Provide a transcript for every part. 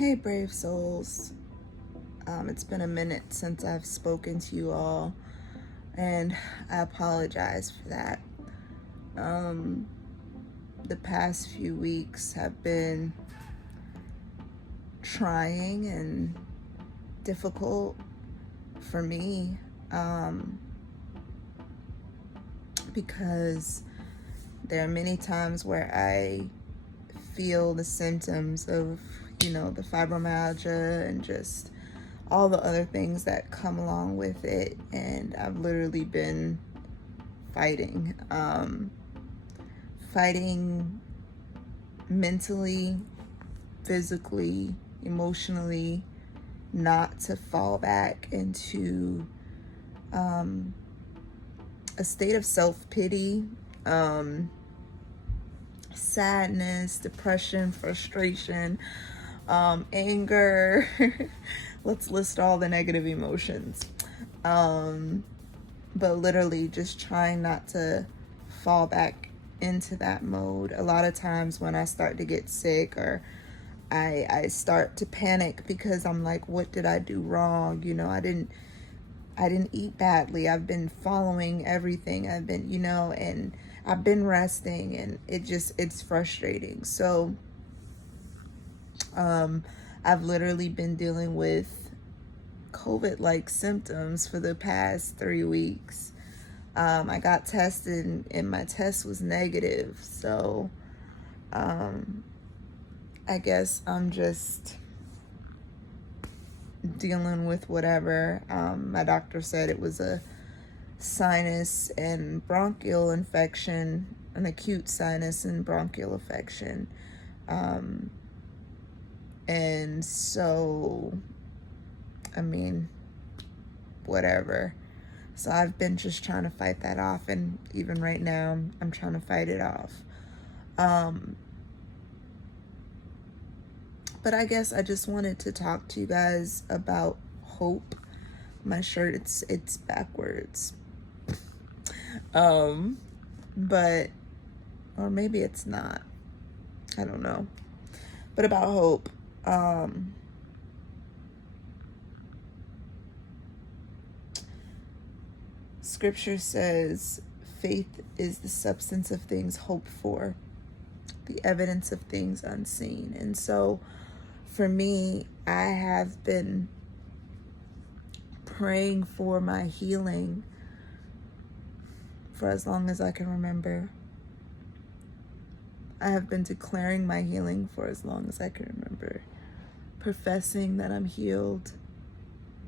Hey, brave souls. It's been a minute since I've spoken to you all, and I apologize for that. Um, the past few weeks have been trying and difficult for me because there are many times where I feel the symptoms of, the fibromyalgia and just all the other things that come along with it. And I've literally been fighting, fighting mentally, physically, emotionally, not to fall back into a state of self-pity, sadness, depression, frustration, anger. Let's list all the negative emotions. But literally just trying not to fall back into that mode. A lot of times when I start to get sick or I start to panic because I'm like, what did I do wrong? I didn't eat badly. I've been following everything. I've been, and I've been resting, and it's frustrating. So I've literally been dealing with COVID-like symptoms for the past 3 weeks. I got tested and my test was negative. So I guess I'm just dealing with whatever. My doctor said it was a sinus and bronchial infection, an acute sinus and bronchial infection. And so, I mean, whatever. So I've been just trying to fight that off, and even right now, I'm trying to fight it off. But I guess I just wanted to talk to you guys about hope. My shirt, it's backwards. But, or maybe it's not. I don't know. But about hope. Scripture says faith is the substance of things hoped for, the evidence of things unseen. And so for me, I have been praying for my healing for as long as I can remember. I have been declaring my healing for as long as I can remember, professing that I'm healed.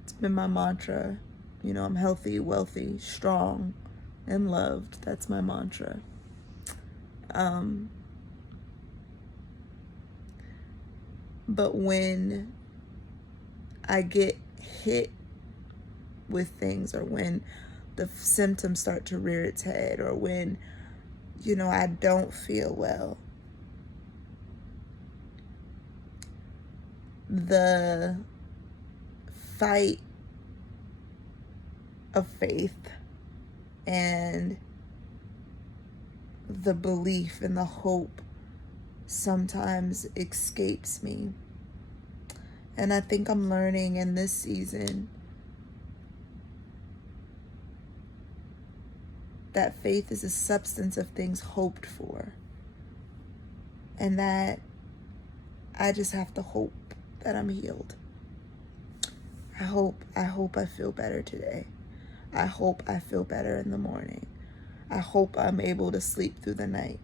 It's been my mantra. I'm healthy, wealthy, strong, and loved. That's my mantra. But when I get hit with things, or when the symptoms start to rear its head, or when, I don't feel well, the fight of faith and the belief and the hope sometimes escapes me. And I think I'm learning in this season that faith is a substance of things hoped for, and that I just have to hope that I'm healed. I hope I feel better today. I hope I feel better in the morning. I hope I'm able to sleep through the night.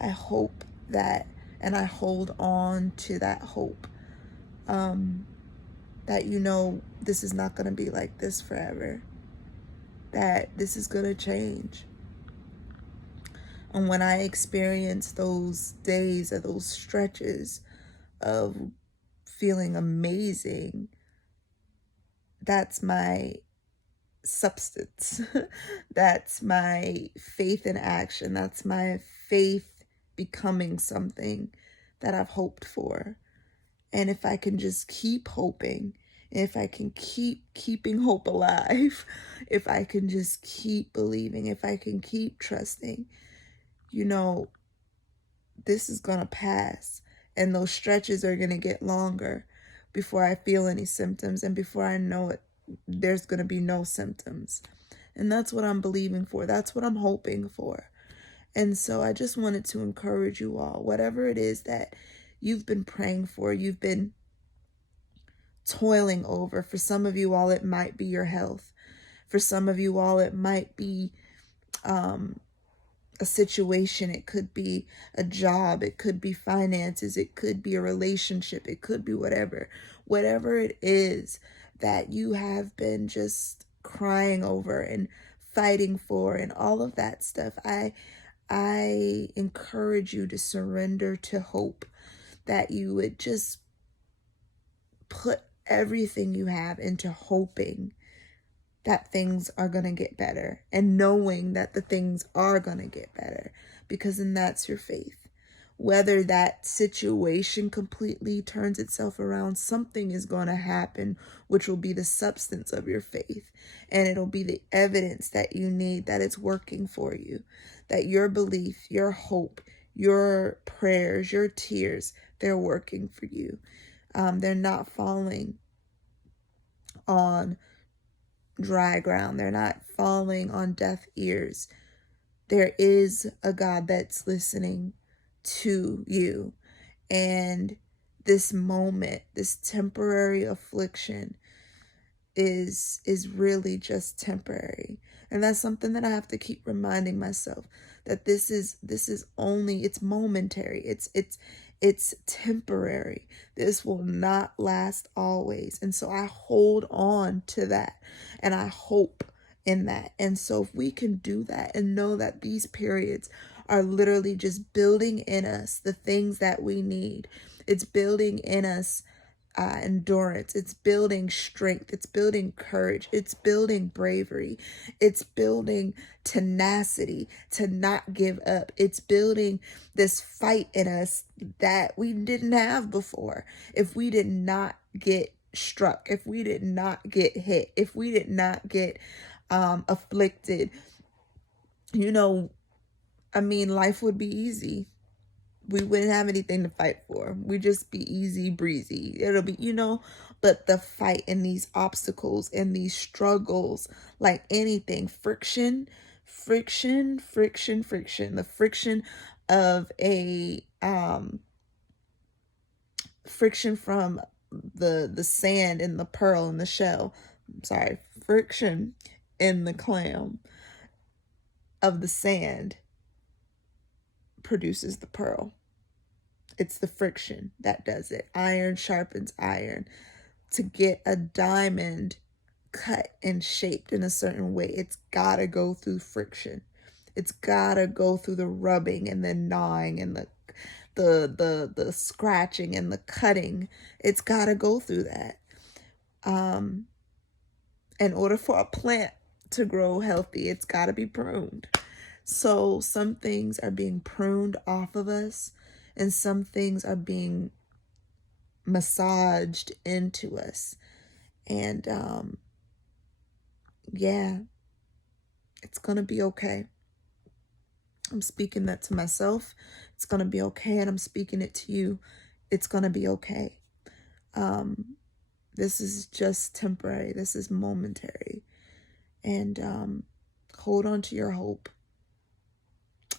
I hope that, and I hold on to that hope, that, this is not going to be like this forever, that this is going to change. And when I experience those days or those stretches of feeling amazing, that's my substance. That's my faith in action. That's my faith becoming something that I've hoped for. And if I can just keep hoping, if I can keep keeping hope alive, if I can just keep believing, if I can keep trusting, this is going to pass, and those stretches are going to get longer. before I feel any symptoms, and before I know it, there's going to be no symptoms. And that's what I'm believing for. That's what I'm hoping for. And so I just wanted to encourage you all, whatever it is that you've been praying for, you've been toiling over. For some of you all, it might be your health. For some of you all, it might be a situation. It could be a job. It could be finances. It could be a relationship. It could be whatever. Whatever it is that you have been just crying over and fighting for and all of that stuff, I encourage you to surrender to hope, that you would just put everything you have into hoping that things are going to get better, and knowing that the things are going to get better, because then that's your faith. Whether that situation completely turns itself around, something is going to happen, which will be the substance of your faith. And it'll be the evidence that you need that it's working for you, that your belief, your hope, your prayers, your tears, they're working for you. They're not falling on dry ground. They're not falling on deaf ears. There is a God that's listening to you. And this moment, this temporary affliction is really just temporary. And that's something that I have to keep reminding myself, that this is only, it's momentary. It's temporary. This will not last always. And so I hold on to that, and I hope in that. And so if we can do that and know that these periods are literally just building in us the things that we need. It's building in us endurance. It's building strength. It's building courage. It's building bravery. It's building tenacity to not give up. It's building this fight in us that we didn't have before. If we did not get struck, if we did not get hit, if we did not get afflicted, life would be easy. We wouldn't have anything to fight for. We'd just be easy breezy. It'll be, but the fight and these obstacles and these struggles, like anything, friction, the friction of friction from the sand and the pearl and the shell. Sorry, friction in the clam of the sand produces the pearl. It's the friction that does it. Iron sharpens iron. To get a diamond cut and shaped in a certain way, it's gotta go through friction. It's gotta go through the rubbing and the gnawing and the scratching and the cutting. It's gotta go through that. In order for a plant to grow healthy, it's gotta be pruned. So some things are being pruned off of us, and some things are being massaged into us. And it's going to be okay. I'm speaking that to myself. It's going to be okay, and I'm speaking it to you. It's going to be okay. This is just temporary. This is momentary. And hold on to your hope.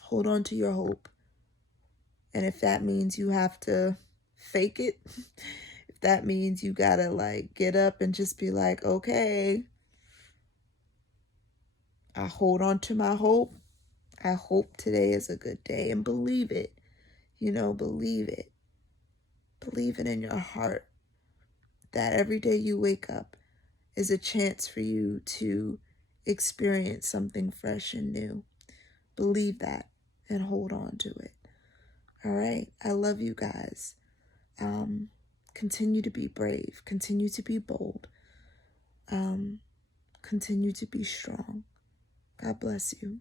Hold on to your hope. And if that means you have to fake it, if that means you gotta get up and just be like, okay, I hold on to my hope. I hope today is a good day, and believe it. Believe it. Believe it in your heart that every day you wake up is a chance for you to experience something fresh and new. Believe that and hold on to it. All right. I love you guys. Continue to be brave. Continue to be bold. Continue to be strong. God bless you.